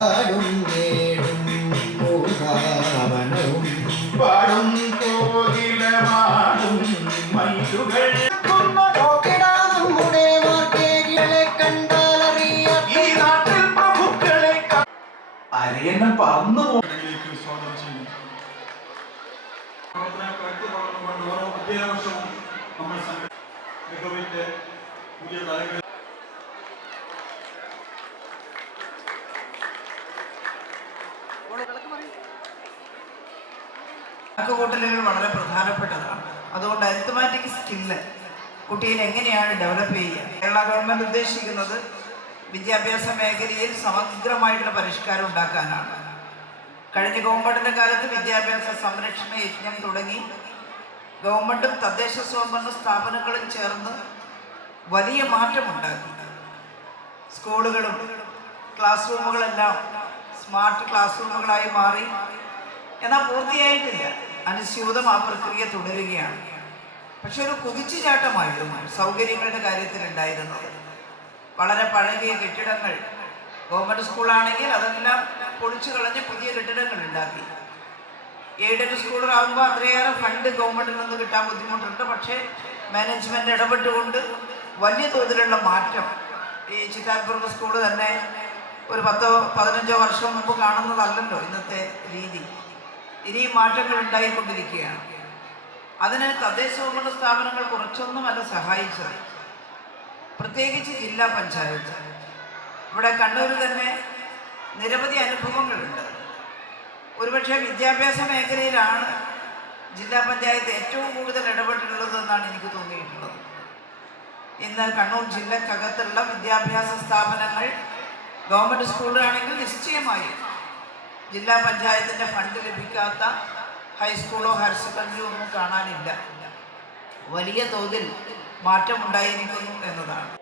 പാടും കോകിലമാടും പ്രഭുക്കളെ അരയണ്ണം പറന്നു ിലേക്ക് സ്വാഗതം ചെയ്യുന്നു. ഓരോ അധ്യയന നമ്മൾ മികവിന്റെ പുതിയ തലങ്ങളിൽ കണക്കുകൂട്ടലുകൾ വളരെ പ്രധാനപ്പെട്ടതാണ്. അതുകൊണ്ട് അരിത്തമാറ്റിക് സ്കില്ല് കുട്ടിയിൽ എങ്ങനെയാണ് ഡെവലപ്പ് ചെയ്യുക? കേരള ഗവൺമെന്റ് ഉദ്ദേശിക്കുന്നത് വിദ്യാഭ്യാസ മേഖലയിൽ സമഗ്രമായിട്ടുള്ള പരിഷ്കാരം ഉണ്ടാക്കാനാണ്. കഴിഞ്ഞ ഗവൺമെന്റിന്റെ കാലത്ത് വിദ്യാഭ്യാസ സംരക്ഷണ യജ്ഞം തുടങ്ങി. ഗവൺമെന്റും തദ്ദേശ സ്വയംഭരണ സ്ഥാപനങ്ങളും ചേർന്ന് വലിയ മാറ്റമുണ്ടാക്കി. സ്കൂളുകളും ക്ലാസ് റൂമുകളെല്ലാം സ്മാർട്ട് ക്ലാസ് റൂമുകളായി മാറി. എന്നാൽ പൂർത്തിയായിട്ടില്ല. അനുസ്യൂതം ആ പ്രക്രിയ തുടരുകയാണ്. പക്ഷെ ഒരു കുതിച്ചുചാട്ടമായിരുന്നു സൗകര്യങ്ങളുടെ കാര്യത്തിൽ ഉണ്ടായിരുന്നത് വളരെ പഴകിയ കെട്ടിടങ്ങൾ ഗവൺമെന്റ് സ്കൂളാണെങ്കിൽ അതെല്ലാം പൊളിച്ചു കളഞ്ഞ് പുതിയ കെട്ടിടങ്ങൾ ഉണ്ടാക്കി. എയ്ഡഡ് സ്കൂളുകളാകുമ്പോൾ അത്രയേറെ ഫണ്ട് ഗവൺമെന്റിൽ നിന്ന് കിട്ടാൻ ബുദ്ധിമുട്ടുണ്ട്. പക്ഷേ മാനേജ്മെന്റ് ഇടപെട്ടുകൊണ്ട് വലിയ തോതിലുള്ള മാറ്റം ഈ ചിറ്റാൽപ്പുറം സ്കൂൾ തന്നെ ഒരു പത്തോ പതിനഞ്ചോ വർഷം മുമ്പ് കാണുന്നതല്ലല്ലോ ഇന്നത്തെ രീതി. ഇനിയും മാറ്റങ്ങൾ ഉണ്ടായിക്കൊണ്ടിരിക്കുകയാണ്. അതിന് തദ്ദേശ സ്വയംഭരണ സ്ഥാപനങ്ങൾ കുറച്ചൊന്നുമല്ല സഹായിച്ചത്. പ്രത്യേകിച്ച് ജില്ലാ പഞ്ചായത്ത്. ഇവിടെ കണ്ണൂർ തന്നെ നിരവധി അനുഭവങ്ങളുണ്ട്. ഒരുപക്ഷെ വിദ്യാഭ്യാസ മേഖലയിലാണ് ജില്ലാ പഞ്ചായത്ത് ഏറ്റവും കൂടുതൽ ഇടപെട്ടിട്ടുള്ളതെന്നാണ് എനിക്ക് തോന്നിയിട്ടുള്ളത്. ഇന്ന് കണ്ണൂർ ജില്ലക്കകത്തുള്ള വിദ്യാഭ്യാസ സ്ഥാപനങ്ങൾ ഗവൺമെന്റ് സ്കൂളിലാണെങ്കിൽ നിശ്ചയമായും ജില്ലാ പഞ്ചായത്തിന്റെ ഫണ്ട് ലഭിക്കാത്ത ഹൈസ്കൂളോ ഹയർ സെക്കൻഡറിയോ ഒന്നും കാണാനില്ല. വലിയ തോതിൽ മാറ്റമുണ്ടായിരിക്കുന്നു എന്നതാണ്.